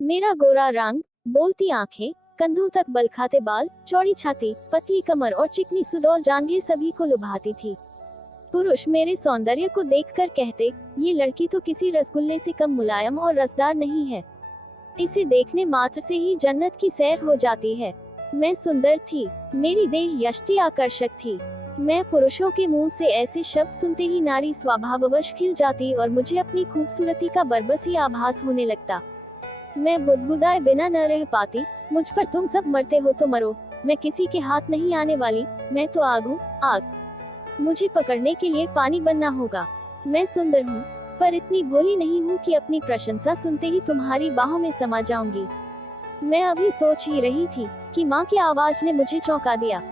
मेरा गोरा रंग, बोलती आंखें, कंधों तक बल खाते बाल, चौड़ी छाती, पतली कमर और चिकनी सुडौल जांघें सभी को लुभाती थी। पुरुष मेरे सौंदर्य को देखकर कहते, ये लड़की तो किसी रसगुल्ले से कम मुलायम और रसदार नहीं है। इसे देखने मात्र से ही जन्नत की सैर हो जाती है। मैं सुंदर थी, मेरी देह यष्टि आकर्षक थी। मैं पुरुषों के मुंह से ऐसे शब्द सुनते ही नारी स्वभाववश खिल जाती और मुझे अपनी खूबसूरती का बरबस ही आभास होने लगता। मैं बुदबुदाए बिना न रह पाती, मुझ पर तुम सब मरते हो तो मरो, मैं किसी के हाथ नहीं आने वाली, मैं तो आग हूँ, आग। मुझे पकड़ने के लिए पानी बनना होगा। मैं सुंदर हूँ, पर इतनी भोली नहीं हूँ कि अपनी प्रशंसा सुनते ही तुम्हारी बाहों में समा जाऊंगी। मैं अभी सोच ही रही थी कि माँ की आवाज ने मुझे चौंका दिया।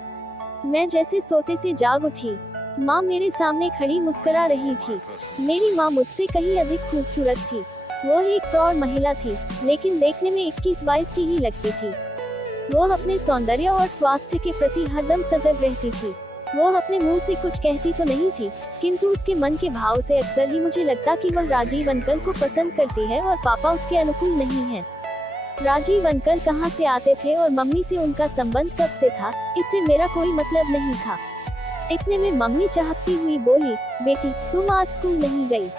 मैं जैसे सोते से जाग उठी। माँ मेरे सामने खड़ी मुस्कुरा रही थी। मेरी माँ मुझसे कहीं अधिक खूबसूरत थी। वो एक प्रौढ़ महिला थी, लेकिन देखने में 21-22 की ही लगती थी। वो अपने सौंदर्य और स्वास्थ्य के प्रति हरदम सजग रहती थी। वो अपने मुंह से कुछ कहती तो नहीं थी, किंतु उसके मन के भाव से अक्सर ही मुझे लगता कि वह राजीव अंकल को पसंद करती है और पापा उसके अनुकूल नहीं है। राजीव अंकल कहाँ से आते थे और मम्मी से उनका संबंध कब से था, इससे मेरा कोई मतलब नहीं था। इतने में मम्मी चहकती हुई बोली, बेटी तुम आज स्कूल नहीं गई,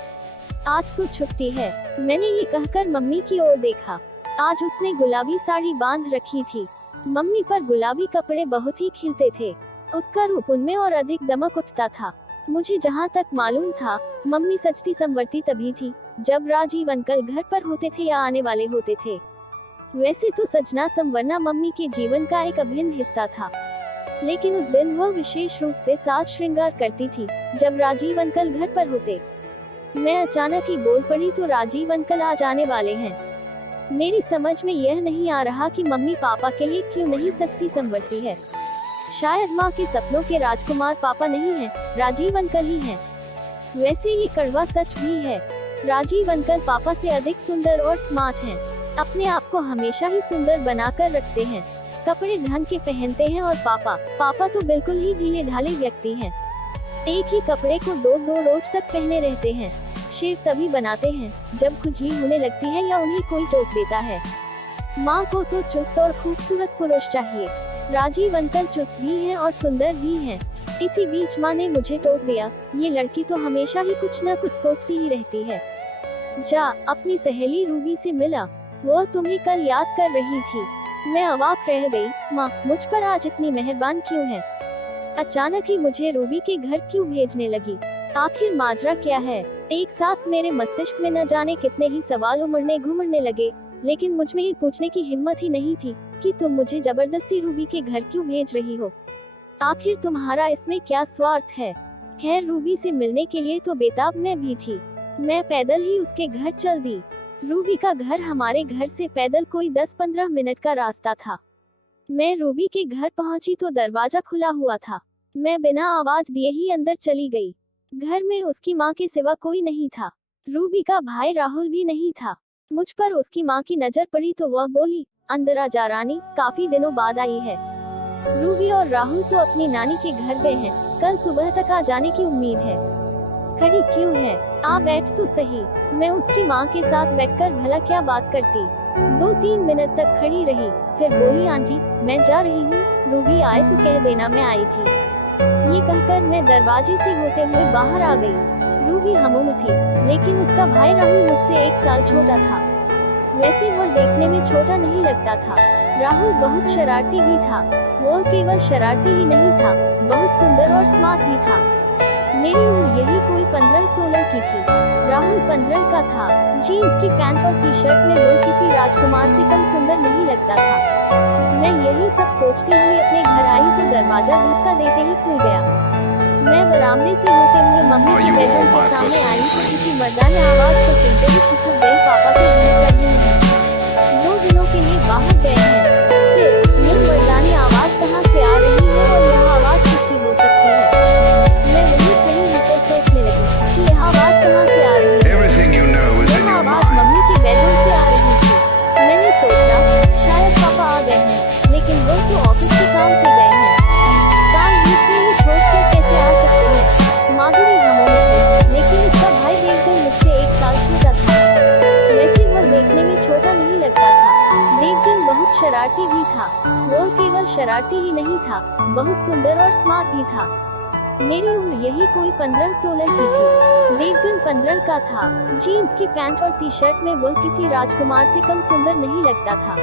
आज तो छुट्टी है। मैंने ये कहकर मम्मी की ओर देखा। आज उसने गुलाबी साड़ी बांध रखी थी। मम्मी पर गुलाबी कपड़े बहुत ही खिलते थे। उसका रूप उनमें और अधिक दमक उठता था। मुझे जहाँ तक मालूम था, मम्मी सजती संवरती तभी थी जब राजीव अंकल घर पर होते थे या आने वाले होते थे। वैसे तो सजना संवरना मम्मी के जीवन का एक अभिन्न हिस्सा था, लेकिन उस दिन वह विशेष रूप से साज श्रृंगार करती थी जब राजीव अंकल घर पर होते। मैं अचानक ही बोल पड़ी, तो राजीव अंकल आज आने वाले हैं। मेरी समझ में यह नहीं आ रहा कि मम्मी पापा के लिए क्यों नहीं सजती संवरती है। शायद माँ के सपनों के राजकुमार पापा नहीं हैं, राजीव अंकल ही हैं। वैसे ये कड़वा सच भी है, राजीव अंकल पापा से अधिक सुंदर और स्मार्ट हैं। अपने आप को हमेशा ही सुंदर बनाकर रखते हैं, कपड़े ढंग के पहनते हैं, और पापा तो बिल्कुल ही ढीले ढाले व्यक्ति हैं। एक ही कपड़े को दो रोज तक पहने रहते हैं। शेव तभी बनाते हैं जब खुजली होने लगती है या उन्हें कोई टोक देता है। माँ को तो चुस्त और खूबसूरत पुरुष चाहिए। राजीव अंकल चुस्त भी हैं और सुंदर भी हैं। इसी बीच माँ ने मुझे टोक दिया, ये लड़की तो हमेशा ही कुछ न कुछ सोचती ही रहती है। जा अपनी सहेली रूबी से मिला, वो तुम्हें कल याद कर रही थी। मैं अवाक रह गई। माँ मुझ पर आज इतनी मेहरबान क्यों है? अचानक ही मुझे रूबी के घर क्यों भेजने लगी? आखिर माजरा क्या है? एक साथ मेरे मस्तिष्क में न जाने कितने ही सवाल उमड़ने घुमड़ने लगे, लेकिन मुझ में ये पूछने की हिम्मत ही नहीं थी कि तुम मुझे जबरदस्ती रूबी के घर क्यों भेज रही हो। आखिर तुम्हारा इसमें क्या स्वार्थ है? खैर रूबी से मिलने के लिए तो बेताब मैं भी थी। मैं पैदल ही उसके घर चल दी। रूबी का घर हमारे घर से पैदल कोई 10-15 मिनट का रास्ता था। मैं रूबी के घर पहुंची तो दरवाजा खुला हुआ था। मैं बिना आवाज दिए ही अंदर चली गई। घर में उसकी माँ के सिवा कोई नहीं था। रूबी का भाई राहुल भी नहीं था। मुझ पर उसकी माँ की नजर पड़ी तो वह बोली, अंदर आ जा रानी, काफी दिनों बाद आई है। रूबी और राहुल तो अपनी नानी के घर गए हैं, कल सुबह तक आ जाने की उम्मीद है। खड़ी क्यों है? आ बैठ तो सही। मैं उसकी माँ के साथ बैठकर भला क्या बात करती। 2-3 मिनट तक खड़ी रही, फिर बोली, आंटी मैं जा रही हूँ, रूबी आए तो कह देना मैं आई थी। ये कहकर मैं दरवाजे से होते हुए बाहर आ गई। रूबी हमउम्र थी, लेकिन उसका भाई राहुल मुझसे 1 साल छोटा था। वैसे वह देखने में छोटा नहीं लगता था। राहुल बहुत शरारती भी था। वो केवल शरारती ही नहीं था, बहुत सुंदर और स्मार्ट भी था। मेरी उम्र यही कोई 15-16 की थी। राहुल 15 का था। जीन्स की पैंट और टी-शर्ट में वो किसी राजकुमार से कम सुंदर नहीं लगता था। मैं यही सब सोचती हुई अपने घर आई तो दरवाजा धक्का देते ही खुल गया। मैं बरामदे से होते हुए मम्मी के बेडरूम के सामने आई तो किसी मर्दाने आवाज को सुनते ही खुद गई, पापा के घर पर नहीं है, 2 दिनों के लिए बाहर गए हैं। फिर ये मर्दानी आवाज कहाँ से आ रही है और यह आवाज किसकी हो सकती है? मैं वही खड़ी होकर सोचने लगी कि यह आवाज कहाँ से आ रही है। यह आवाज मम्मी के बेडरूम से आ रही थी। मैंने सोचा शायद पापा आ गए हैं, लेकिन वो तो ऑफिस के काम से गए हैं। काम बीच में ही छोड़कर कैसे आ सकते हैं? माधुरी हमउम्र थी, लेकिन उसका भाई देखकर मुझसे 1 साल छोटा था। वैसे वह देखने में था। देवगन बहुत शरारती भी था। वो केवल शरारती ही नहीं था, बहुत सुंदर और स्मार्ट भी था। मेरी उम्र यही कोई 15-16 की थी। देवगन 15 का था। जीन्स की पैंट और टी शर्ट में वो किसी राजकुमार से कम सुंदर नहीं लगता था।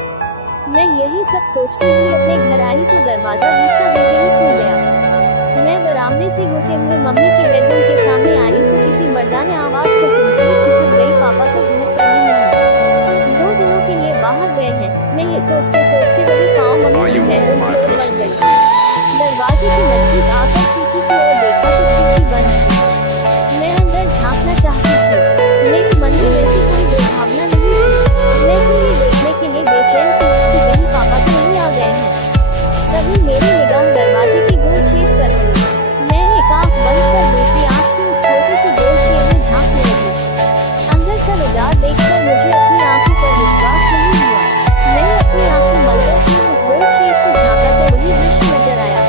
मैं यही सब सोचती हुई अपने घर आई तो दरवाजा धक्का देते ही खुल गया। मैं बरामदे से होते हुए मम्मी के बेडरूम के सामने आई तो किसी मर्दाने आवाज को सुनते ही ठिठक गई, पापा तो घर पर ही नहीं, 2 दिनों के लिए बाहर गए हैं। मैं ये सोचते सोचते कभी पाँव मम्मी के बेडरूम की ओर बढ़ गई। दरवाजे के नजदीक आकर खिड़की की ओर देखा तो खिड़की बंद थी। मैं अंदर झांकना चाहती थी। मेरे मन में वैसी कोई दुर्भावना नहीं थी। मैं तो ये देखने के लिए बेचैन थी कि कहीं पापा तो नहीं आ गए हैं। तभी मेरी निगाह दरवाजे की गोल छेद पर पड़ी। मैं एक आंख बंद कर दूसरी आंख से उस छोटे से गोल छेद में झांकने लगी। अंदर का नजारा देखकर मुझे अपनी आंखों पर विश्वास नहीं हुआ। मैंने अपनी आंखें मलकर फिर उस गोल छेद से झांका तो वही दृश्य नजर आया।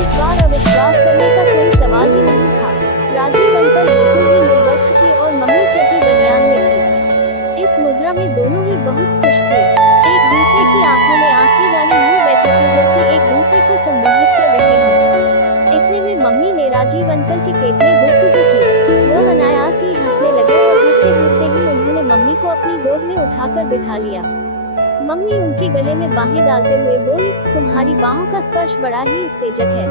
इस बार अविश्वास करने का कोई सवाल ही नहीं था। राजीव अंकल बिल्कुल ही निर्वस्त्र थे और मम्मी चटी बनियान में थी। इस मुद्रा में दोनों ही बहुत खुश थे। एक दूसरे की आंखों में आंखें डाले यूं बैठे थे जैसे एक दूसरे को संबोधित कर रहे हों। इतने में मम्मी ने राजीव अंकल के पेट में गुदगुदी की। वो अनायास ही हंसने लगे और हंसते हंसते ही उन्होंने मम्मी को अपनी गोद में उठाकर बिठा लिया। मम्मी उनके गले में बाहें डालते हुए बोली, तुम्हारी बाहों का स्पर्श बड़ा ही उत्तेजक है।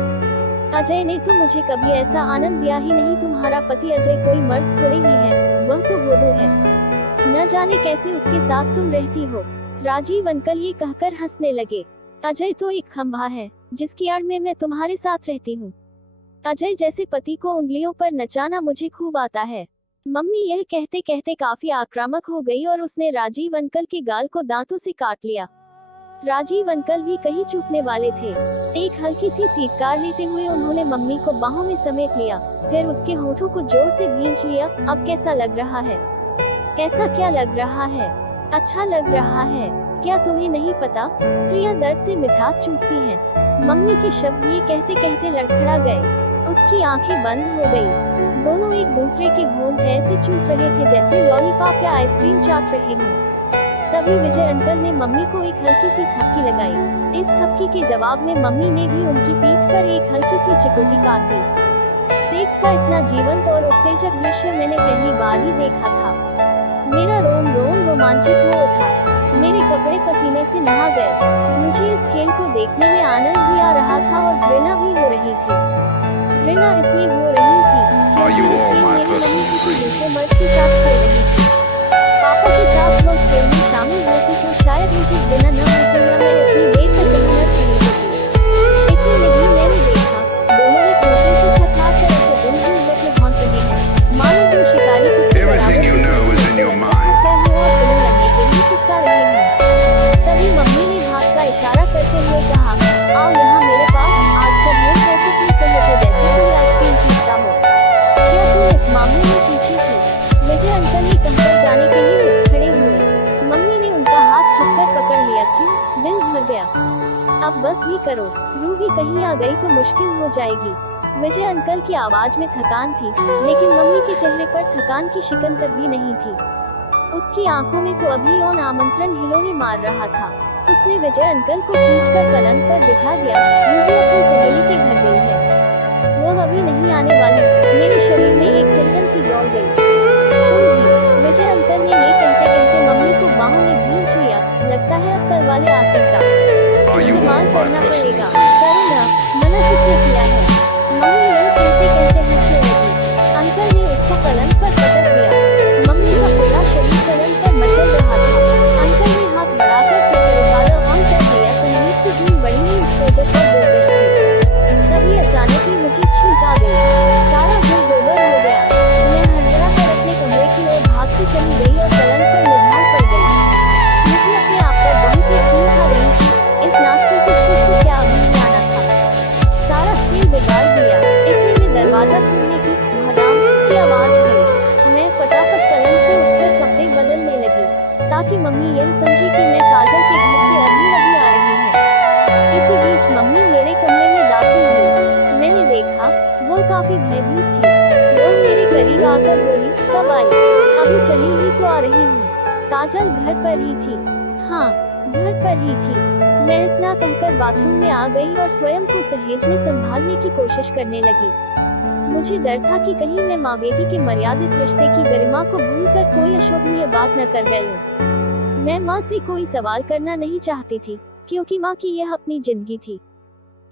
अजय ने तो मुझे कभी ऐसा आनंद दिया ही नहीं। तुम्हारा पति अजय कोई मर्द थोड़े ही है, वह तो भोदू है। न जाने कैसे उसके साथ तुम रहती हो। राजीव अंकल ये कहकर हंसने लगे। अजय तो एक खंभा है जिसकी आड़ में मैं तुम्हारे साथ रहती हूँ। अजय जैसे पति को उंगलियों पर नचाना मुझे खूब आता है। मम्मी यह कहते कहते काफी आक्रामक हो गई और उसने राजीव अंकल के गाल को दांतों से काट लिया। राजीव अंकल भी कहीं चूकने वाले थे। एक हल्की सी चीत्कार लेते हुए उन्होंने मम्मी को बाहों में समेट लिया, फिर उसके होठों को जोर से भींच लिया। अब कैसा लग रहा है? कैसा क्या लग रहा है? अच्छा लग रहा है। क्या तुम्हें नहीं पता, स्त्रियां दर्द से मिठास चूसती हैं। मम्मी के शब्द ये कहते कहते लड़खड़ा गए। उसकी आंखें बंद हो गई। दोनों एक दूसरे के होंठ ऐसे चूस रहे थे जैसे लॉलीपॉप या आइसक्रीम चाट रहे हों। तभी विजय अंकल ने मम्मी को एक हल्की सी थपकी लगाई। इस थपकी के जवाब में मम्मी ने भी उनकी पीठ पर एक हल्की सी चिकोटी काट दी। सेक्स का इतना जीवंत और उत्तेजक दृश्य मैंने पहली बार ही देखा था। मेरा रोम रोम रोमांचित हो उठा। मेरे कपड़े पसीने से नहा गए। मुझे इस खेल को देखने में आनंद भी आ रहा था और घृणा भी हो रही थी। घृणा इसलिए हो रही थी क्योंकि ये खेल मेरी मम्मी किसी दूसरे मर्द के साथ खेल रही थी। पापा के साथ वो खेल में शामिल होती तो शायद मुझे घृणा न होती या मैं इतनी देर तक मेहनत नहीं होती। इतने नहीं मैंने देखा, दोनों एक दूसरे से थका कर ऐसे गुनगुन बैठे भौंक रहे हैं, मानो वो शिकारी कुत्ते बराबर क्या हो और तुम्हें लगने के लिए सुस्ता रहे हैं। तभी मम्मी ने हाथ का इशारा करते हुए कहा, आओ यहाँ मेरे पास। आजकल वो कैसे चूस रहे थे जैसे कोई आइसक्रीम चूसता हो। क्या तुम इस मामले में पीछे थी? विजय अंकल ने कहकर जाने के लिए उठ खड़े हुए। मम्मी ने उनका हाथ छुपकर पकड़ लिया। क्यों? दिल भर गया। अब बस भी करो, रूह भी कहीं आ गई तो मुश्किल हो जाएगी। विजय अंकल की आवाज में थकान थी, लेकिन मम्मी के चेहरे पर थकान की शिकन तक भी नहीं थी। उसकी आंखों में तो अभी और आमंत्रण हिलोने मार रहा था। उसने विजय अंकल को खींचकर पलंग पर बिठा दिया। रूही अपनी सहेली के घर गई है, वो अभी नहीं आने वाली। मेरे शरीर में एक सिहरन सी दौड़ गई। तुम भी? विजय अंकल ने ये कहते कहते मम्मी को बाहों में भींच लिया। लगता है अब कल वाले आसन का इस्तेमाल करना पड़ेगा। करो ना, मना किसने किया है? मम्मी ये कहते कहते हंसने लगी। अंकल ने उसको पलंग पर पटक दिया। मम्मी का पूरा शरीर पलंग पर मचल रहा था। अंकल ने हाथ बढ़ाकर टेलीवाला ऑन कर दिया। संगीत की धुन बड़ी ही उत्तेजक और दिलकश थी। तभी अचानक ही मुझे छींक आ गई। सारा घर गोबर हो गया। मैं हड़बड़ा कर अपने कमरे की ओर भागती चली गई और पलंग पर निढाल पड़ गई। मुझे अपने आप पर बहुत ही खींच आ रही थी। इस नास्ते की खुद को क्या अभी भी आना था। सारा खेल बिगाड़ दिया। इतने में दरवाजा खुलने की भड़ाम की आवाज हुई। मैं फटाफट पलंग से उठकर कपड़े बदलने लगी ताकि मम्मी यह समझे कि मैं काजल के घर से अभी आ रही हैं। इसी बीच मम्मी मेरे कमरे में दाखिल हुई। मैंने देखा वो काफी भयभीत थी। वो मेरे करीब आकर बोली, कब आई? अभी चली ही तो आ रही हूँ। काजल घर पर ही थी। हाँ, घर पर ही थी। मैं इतना कहकर बाथरूम में आ गई और स्वयं को सहेजने संभालने की कोशिश करने लगी। मुझे डर था कि कहीं मैं माँ बेटी के मर्यादित रिश्ते की गरिमा को भूलकर कोई अशोभनीय बात न कर बैठूं। मैं माँ से कोई सवाल करना नहीं चाहती थी, क्योंकि माँ की यह अपनी जिंदगी थी।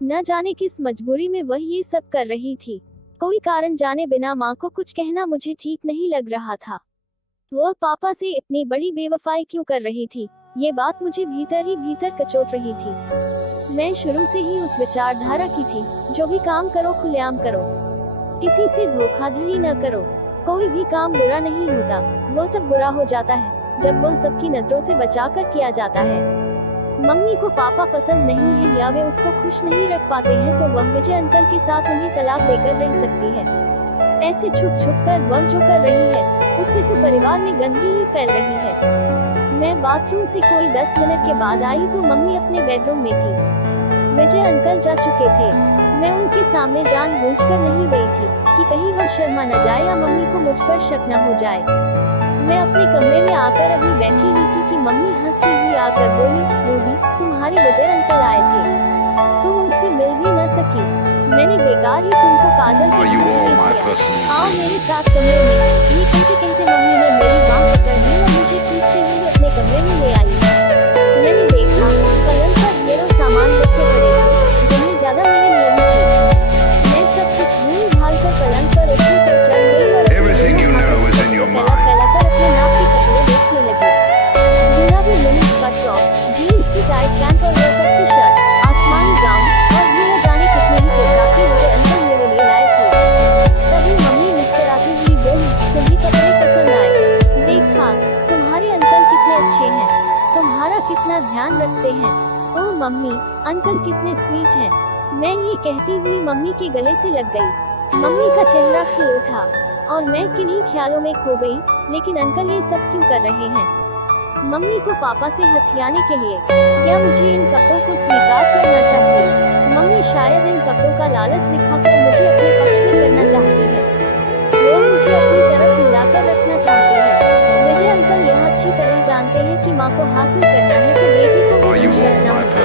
न जाने किस मजबूरी में वह ये सब कर रही थी। कोई कारण जाने बिना माँ को कुछ कहना मुझे ठीक नहीं लग रहा था। वह पापा से इतनी बड़ी बेवफाई क्यों कर रही थी, ये बात मुझे भीतर ही भीतर कचोट रही थी। मैं शुरू से ही उस विचारधारा की थी, जो भी काम करो खुलेआम करो, किसी से धोखाधड़ी न करो। कोई भी काम बुरा नहीं होता, वो तब बुरा हो जाता है जब वह सबकी नजरों से बचाकर किया जाता है। मम्मी को पापा पसंद नहीं है या वे उसको खुश नहीं रख पाते हैं तो वह विजय अंकल के साथ उन्हें तलाक देकर रह सकती है। ऐसे छुप छुप कर वह जो कर रही है, उससे तो परिवार में गंदगी ही फैल रही है। मैं बाथरूम से कोई 10 मिनट के बाद आई तो मम्मी अपने बेडरूम में थी। विजय अंकल जा चुके थे। मैं उनके सामने जानबूझकर नहीं गई थी कि कहीं वह शर्मा न जाए या मम्मी को मुझ पर शक न हो जाए। मैं अपने कमरे में आकर अभी बैठी हुई थी कि मम्मी हंसती हुई आकर बोली, रूबी, तुम्हारे विजय अंकल आए थे, तुम उनसे मिल भी न सकी। मैंने बेकार ही तुमको काजल के लिए भेज दिया। आओ मेरे साथ कमरे में। ये कहते कहते मम्मी ने मेरी बांह पकड़ ली और मुझे खींचते हुए अपने कमरे में ले आई। मैंने देखा पलंग पर ढेरों सामान रखे पड़े थे, जिनमें ज्यादा मेरे लिए नहीं थे। मैं सब कुछ भूल भाल कर पलंग पर उछल कर चल गई और फैलाकर अपने नाक के कपड़े देखने लगी। गुलाबी मिनी स्कर्ट टॉप, जीन्स की टाइट पैंट और लोकर की शर्ट, आसमानी गाउन और भी न जाने कितने ही पोशाकें मेरे अंदर मेरे लिए लाए थे। तभी मम्मी मुस्कुराती हुई बोली, तुम्हें कपड़े पसंद आए? देखा, तुम्हारे अंकल कितने अच्छे हैं, तुम्हारा कितना ध्यान रखते हैं। ओह मम्मी, अंकल कितने स्वीट हैं। मैं ये कहती हुई मम्मी के गले से लग गई। मम्मी का चेहरा खिल उठा और मैं किन्हीं ख्यालों में खो गई। लेकिन अंकल ये सब क्यों कर रहे हैं? मम्मी को पापा से हथियाने के लिए? क्या मुझे इन कपड़ों को स्वीकार करना चाहिए? मम्मी शायद इन कपड़ों का लालच दिखाकर मुझे अपने पक्ष में करना चाहती है। वो मुझे अपनी तरफ मिलाकर रखना चाहती है। विजय अंकल यह अच्छी तरह जानते हैं कि माँ को हासिल करना है तो बेटी को भी खुश रखना होगा।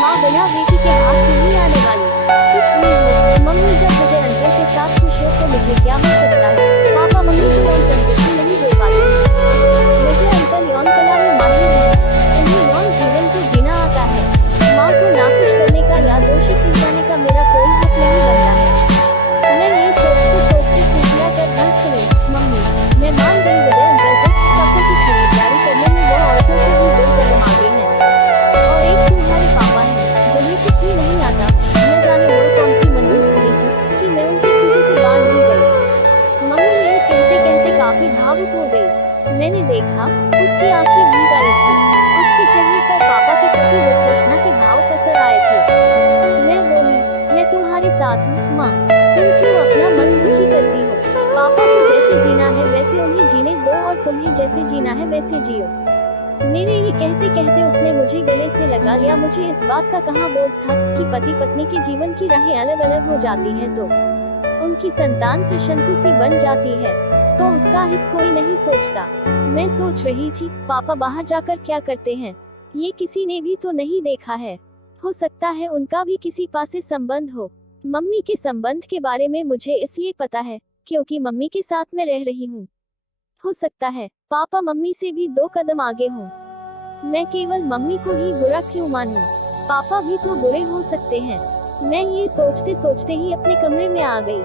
माँ बिना बेटी के हाथ नहीं आने वाली। कुछ भी हो, मम्मी जब विजय अंकल के साथ खुश हो तो मुझे क्या हो सकता है? पापा मम्मी को यौन संतुष्टि नहीं दे पाते। विजय अंकल यौन कला में माहिर हैं, उन्हें यौन जीवन को जीना आता है। माँ को नाखुश करने का या दोषी ठहराने का मेरा कोई हक नहीं बनता है। मैं ये सोचते खुशियाँ कर हंस पड़ी। मम्मी, मैं मान गई विजय अंकल को कपड़ों की खरीदारी करने में वो औरतों से भी 2 कदम आगे हैं। और एक तुम्हारे पापा हैं, जिन्हें कुछ भी नहीं आता। न जाने वो कौन सी मंजिल खड़ी थी कि मैं उनकी खूंटी से बांध दी गई। मम्मी ये कहते कहते काफी भावुक हो गई। मैंने देखा उसकी आंखें भीग आई थी। उसके चेहरे पर पापा के प्रति वितृष्णा के भाव पसर आए थे। मैं बोली, मैं तुम्हारे साथ हूँ माँ, तुम क्यों अपना मन दुखी करती हो? पापा को जैसे जीना है वैसे उन्हें जीने दो और तुम्हें जैसे जीना है वैसे जियो। मेरे ये कहते कहते उसने मुझे गले से लगा लिया। मुझे इस बात का कहाँ बोध था कि पति पत्नी के जीवन की राहें अलग अलग हो जाती हैं तो उनकी संतान त्रिशंकु सी बन जाती है, तो उसका हित कोई नहीं सोचता। मैं सोच रही थी, पापा बाहर जाकर क्या करते हैं, ये किसी ने भी तो नहीं देखा है। हो सकता है उनका भी किसी पास से संबंध हो। मम्मी के संबंध के बारे में मुझे इसलिए पता है क्योंकि मम्मी के साथ मैं रह रही हूँ। हो सकता है पापा मम्मी से भी 2 कदम आगे हों। मैं केवल मम्मी को ही बुरा क्यों मानूं? पापा भी तो बुरे हो सकते हैं। मैं ये सोचते सोचते ही अपने कमरे में आ गई।